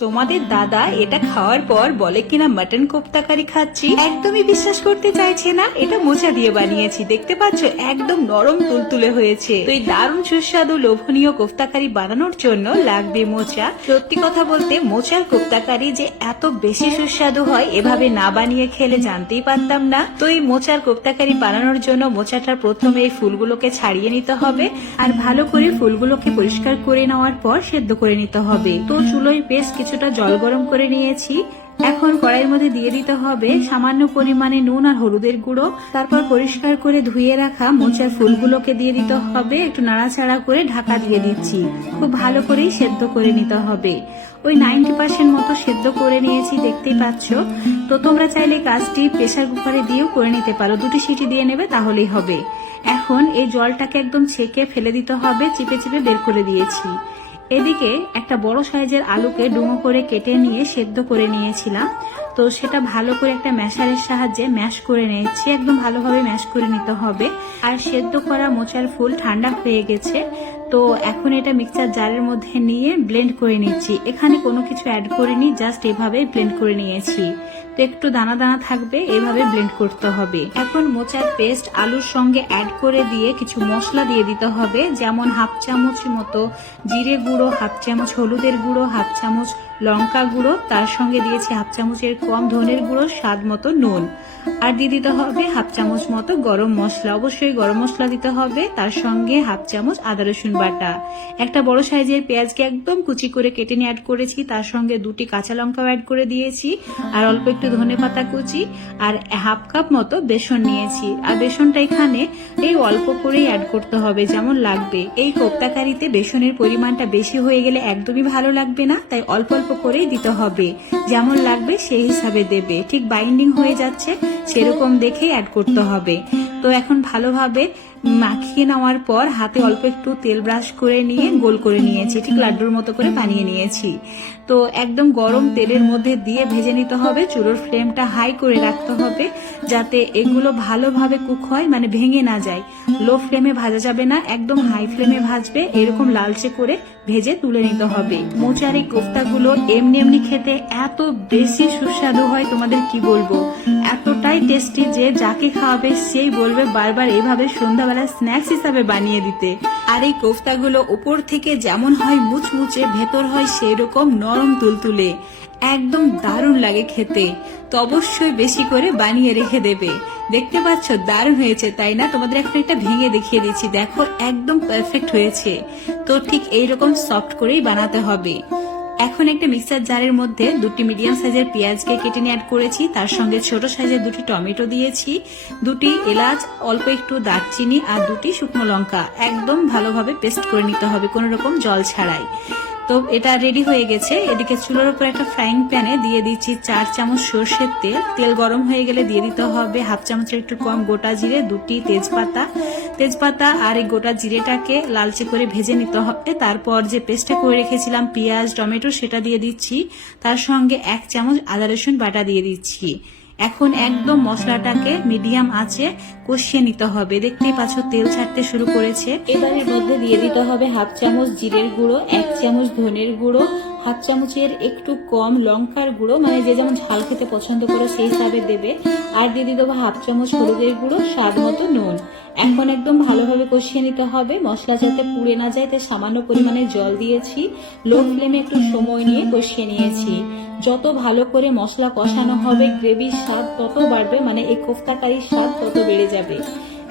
তোমাদের দাদা এটা খাওয়ার পর বলে কিনা মাটন কোপ্তা কারি খাচ্ছি? একদমই বিশ্বাস করতে চাইছে না। এটা মোচা দিয়ে বানিয়েছি। দেখতে পাচ্ছ, একদম নরম তুলতুলে হয়েছে। তো এই দারুণ সুস্বাদু লোভনীয় কোপ্তা কারি বানানোর জন্য লাগবে মোচা। সত্যি কথা বলতে, মোচার কোপ্তা কারি যে এত বেশি সুস্বাদু হয়, এভাবে না বানিয়ে খেলে জানতেই পারতাম না। তো এই মোচার কোপ্তা কারি বানানোর জন্য মোচাটার প্রথমে এই ফুলগুলোকে ছাড়িয়ে নিতে হবে। আর ভালো করে ফুলগুলোকে পরিষ্কার করে নেওয়ার পর সেদ্ধ করে নিতে হবে। তো চুলোয় বেশ কিছুটা জল গরম করে নিয়েছি। এখন কড়াইয়ের মধ্যে দিয়ে দিতে হবে সামান্য পরিমাণে নুন আর হলুদের গুঁড়ো। তারপর পরিষ্কার করে ধুয়ে রাখা মোচার ফুলগুলোকে দিয়ে দিতে হবে। একটু নাড়াচাড়া করে ঢাকা দিয়ে দিচ্ছি। খুব ভালো করেই সেদ্ধ করে নিতে হবে। ওই নাইনটি পার্সেন্ট মতো সেদ্ধ করে নিয়েছি, দেখতেই পাচ্ছ। তো তোমরা চাইলে কাজটি প্রেসার কুকারে দিয়েও করে নিতে পারো। দুটি সিটি দিয়ে নেবে তাহলেই হবে। এখন এই জলটাকে একদম ছেঁকে ফেলে দিতে হবে, চিপে চিপে বের করে দিয়েছি। এদিকে একটা বড় সাইজের আলুকে ডুমো করে কেটে নিয়ে সেদ্ধ করে নিয়েছিলাম। তো সেটা ভালো করে একটা ম্যাশারের সাহায্যে ম্যাশ করে নিয়েছি। একদম ভালোভাবে ম্যাশ করে নিতে হবে। আর সেদ্ধ করা মোচার ফুল ঠান্ডা হয়ে গেছে। তো এখন এটা মিক্সার জারের মধ্যে নিয়ে ব্লেন্ড করে নিচ্ছি। এখানে কোনো কিছু অ্যাড করিনি, জাস্ট এভাবে ব্লেন্ড করে নিয়েছি। তো একটু দানা দানা থাকবে, এভাবে ব্লেন্ড করতে হবে। এখন মোচার পেস্ট আলুর সঙ্গে অ্যাড করে দিয়ে কিছু মশলা দিয়ে দিতে হবে। যেমন হাফ চামচ মতো জিরে গুঁড়ো, হাফ চামচ হলুদের গুঁড়ো, হাফ চামচ লঙ্কা গুঁড়ো, তার সঙ্গে দিয়েছি হাফ চামচের কম ধনের গুঁড়ো, স্বাদ মতো নুন। আর দিয়ে দিতে হবে হাফ চামচ মতো গরম মশলা। অবশ্যই গরম মশলা দিতে হবে, তার সঙ্গে হাফ চামচ আদা রসুন বাটা। একটা বড় সাইজের পেঁয়াজকে একদম কুচি করে কেটে নিয়ে অ্যাড করেছি, তার সঙ্গে দুটি কাঁচা লঙ্কাও অ্যাড করে দিয়েছি। আর অল্প একটু ধনে পাতা কুচি আর হাফ কাপ মতো বেসন নিয়েছি। আর বেসনটা এখানে এই অল্প করেই অ্যাড করতে হবে, যেমন লাগবে। এই কোপ্তাকারিতে বেসনের পরিমাণটা বেশি হয়ে গেলে একদমই ভালো লাগবে না, তাই অল্প অল্প করেই দিতে হবে। যেমন লাগবে সেই হিসাবে দেবে। ঠিক বাইন্ডিং হয়ে যাচ্ছে, সেরকম দেখেই অ্যাড করতে হবে। তো এখন ভালোভাবে মাখিয়ে নেওয়ার পর হাতে অল্প একটু তেল ব্রাশ করে নিয়ে গোল করে নিয়েছি। ঠিক লাড্ডুর মতো করে বানিয়ে নিয়েছি। তো একদম গরম তেলের মধ্যে দিয়ে ভেজে নিতে হবে। চুলোর ফ্লেমটা হাই করে রাখতে হবে যাতে এগুলো ভালোভাবে কুক হয় মানে ভেঙে না যায়। লো ফ্লেমে ভাজা যাবে না, একদম হাই ফ্লেমে ভাজবে। এরকম লালচে করে ভেজে তুলে নিতে হবে। মোচার কোফতাগুলো এমনি এমনি খেতে এত বেশি সুস্বাদু হয়, তোমাদের কি বলব? এতটাই টেস্টি যে যাকে খাওয়াবে সেই বলবে বারবার এইভাবে সন্ধ্যাবেলা স্ন্যাক্স হিসাবে বানিয়ে দিতে। আর এই কোফতাগুলো উপর থেকে যেমন হয় মুচমুচে, ভেতর হয় সেই রকম নরম তুলতুলে। একদম দারুণ লাগে খেতে। তো অবশ্যই বেশি করে বানিয়ে রেখে দেবে। দেখতে পাচ্ছ, দারুণ হয়েছে, তাই না? তোমাদের এখন একটা ভেঙে দেখিয়ে দিচ্ছি। দেখো, একদম পারফেক্ট হয়েছে। তো ঠিক এইরকম সফট করেই বানাতে হবে। এখন একটা মিক্সার জারের মধ্যে দুটি মিডিয়াম সাইজের পেঁয়াজকে কেটে নিয়ে অ্যাড করেছি। তার সঙ্গে ছোট সাইজের দুটি টমেটো দিয়েছি, দুটি এলাচ, অল্প একটু দারচিনি আর দুটি শুকনো লঙ্কা। একদম ভালোভাবে পেস্ট করে নিতে হবে, কোনো রকম জল ছাড়াই। তো এটা রেডি হয়ে গেছে। এদিকে চুলোর উপর একটা ফ্রাইং প্যানে দিয়ে দিচ্ছি চার চামচ সর্ষের তেল। তেল গরম হয়ে গেলে দিয়ে দিতে হবে হাফ চামচের একটু কম গোটা জিরে, দুটি তেজপাতা। তেজপাতা আর এই গোটা জিরেটাকে লালচে করে ভেজে নিতে হবে। তারপর যে পেস্টটা করে রেখেছিলাম, পেঁয়াজ, টমেটো, সেটা দিয়ে দিচ্ছি। তার সঙ্গে এক চামচ আদা রসুন বাটা দিয়ে দিচ্ছি। এখন একদম মশলাটাকে মিডিয়াম আঁচে কষিয়ে নিতে হবে। দেখতেই পাচ্ছ, তেল ছাড়তে শুরু করেছে। এবার মধ্যে দিয়ে দিতে হবে হাফ চামচ জিরের গুঁড়ো, এক চামচ ধনের গুঁড়ো, হাফ চামচের একটু কম লঙ্কার গুঁড়ো মানে যে যেমন ঝাল খেতে পছন্দ করো সেই হিসাবে দেবে। আর দিয়ে দিয়ে দেবো হাফ চামচ হলুদের গুঁড়ো, স্বাদ মতো নুন। এখন একদম ভালোভাবে কষিয়ে নিতে হবে। মশলা যাতে পুড়ে না যায়, তাই সামান্য পরিমাণে জল দিয়েছি। লো ফ্লেমে একটু সময় নিয়ে কষিয়ে নিয়েছি। যত ভালো করে মশলা কষানো হবে গ্রেভির স্বাদ তত বাড়বে মানে এই কোফতাকারির স্বাদ তত বেড়ে যাবে।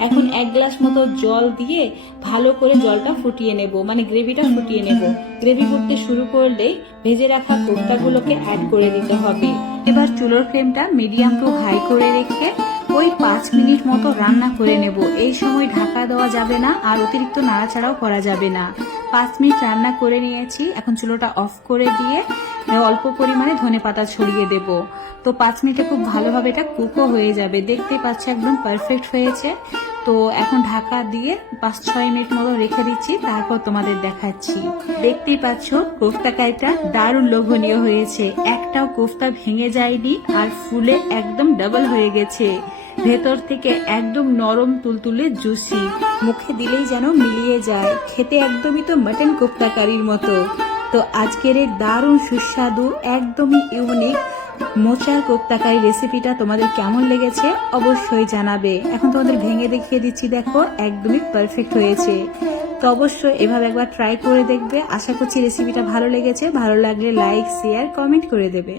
এখন এক গ্লাস মতো জল দিয়ে ভালো করে জলটা ফুটিয়ে নেব মানে গ্রেভিটা ফুটিয়ে নেব। গ্রেভি ফুটতে শুরু করলেই ভেজে রাখা কোফতাগুলোকে অ্যাড করে দিতে হবে। এবার চুলোর ফ্লেমটা মিডিয়াম টু হাই করে রেখে ওই পাঁচ মিনিট মতো রান্না করে নেব। এই সময় ঢাকা দেওয়া যাবে না, আর অতিরিক্ত নাড়াচাড়াও করা যাবে না। পাঁচ মিনিট রান্না করে নিয়েছি, এখন চুলোটা অফ করে দিয়ে অল্প পরিমাণে ধনে পাতা ছড়িয়ে দেব। তো পাঁচ মিনিটে খুব ভালোভাবে এটা কুকও হয়ে যাবে। দেখতে পাচ্ছ, একদম পারফেক্ট হয়েছে। তো এখন ঢাকা দিয়ে পাঁচ, ছয় মিনিট মতো রেখে দিচ্ছি, তারপর তোমাদের দেখাচ্ছি। দেখতেই পাচ্ছ, কোফতা কাইটা দারুণ লোভনীয় হয়েছে। একটাও কোফতা ভেঙে যায়নি আর ফুলে একদম ডাবল হয়ে গেছে। ভেতর থেকে একদম নরম, তুলতুলে জুসি মুখে দিলেই যেন মিলিয়ে যায়। খেতে একদমই তো মাটন কোফতা কারির মতো। তো আজকের দারুণ সুস্বাদু, একদমই ইউনিক মোচার কোপ্তাকারি রেসিপিটা তোমাদের কেমন লেগেছে অবশ্যই জানাবে। এখন তোমাদের ভেঙে দেখিয়ে দিচ্ছি, দেখো, একদমই পারফেক্ট হয়েছে। তো অবশ্যই এভাবে একবার ট্রাই করে দেখবে। আশা করছি রেসিপিটা ভালো লেগেছে। ভালো লাগলে লাইক শেয়ার কমেন্ট করে দেবে।